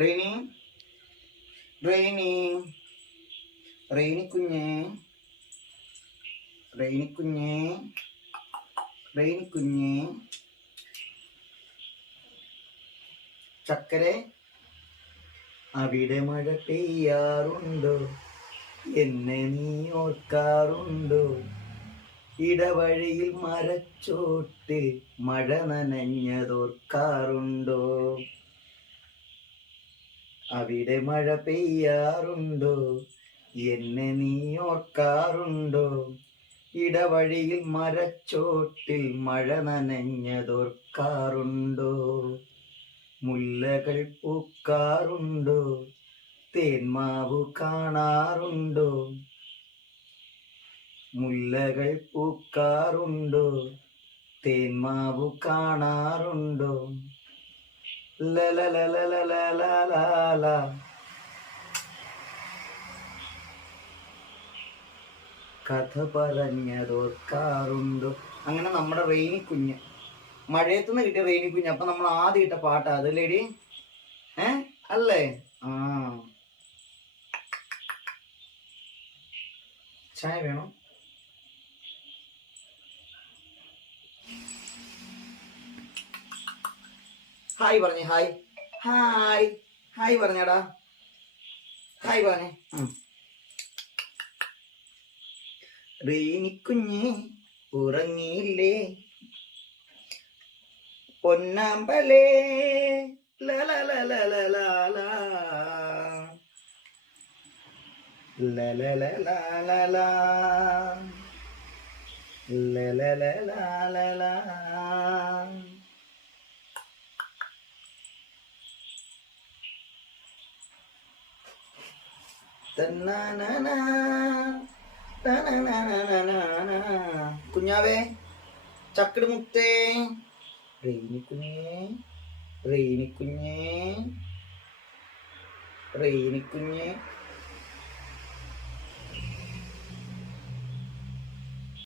Rainy rainy rainy കുഞ്ഞേ rainy കുഞ്ഞേ rainy കുഞ്ഞേ ചക്കരെ അവിടെ മഴ പെയ്യാറുണ്ടോ എന്നെ നീ ഓർക്കാറുണ്ടോ ഇടവഴിയിൽ മരച്ചോട്ടിൽ മഴ നനഞ്ഞതോർക്കാറുണ്ടോ അവിടെ മഴ പെയ്യാറുണ്ടോ എന്നെ നീ ഓർക്കാറുണ്ടോ ഇടവഴിയിൽ മരച്ചോട്ടിൽ മഴ നനഞ്ഞതോർക്കാറുണ്ടോ മുല്ലകൾ പൂക്കാറുണ്ടോ തേന്മാവു കാണാറുണ്ടോ മുല്ലകൾ പൂക്കാറുണ്ടോ തേന്മാവു കാണാറുണ്ടോ ലലലലലലലല കഥ പറഞ്ഞതോർക്കാറുണ്ടോ. അങ്ങനെ നമ്മുടെ റെയിനി കുഞ്ഞ് മഴയത്തുനിന്ന് കിട്ടിയ റെയിനി കുഞ്ഞ്. അപ്പൊ നമ്മൾ ആദ്യം ഇട്ട പാട്ടാ അതല്ലേടി? അല്ലേ? ആ ചായ വേണോ? ഹായ് പറഞ്ഞേ. ഹായ് ഹായ് ഹായ് പറഞ്ഞടാ. ഹായ് പറഞ്ഞേ. റെയിനിക്കുഞ്ഞ് ഉറങ്ങിയില്ലേ പൊന്നാമ്പലേ ലലലലലല ലലലലലല ലലലലലല തന്നാനാന കുഞ്ഞാവേ ചക്കട് മുത്തേ റെയിനിക്കുഞ്ഞേ റെയിനിക്കുഞ്ഞേ റെയിനിക്കുഞ്ഞേ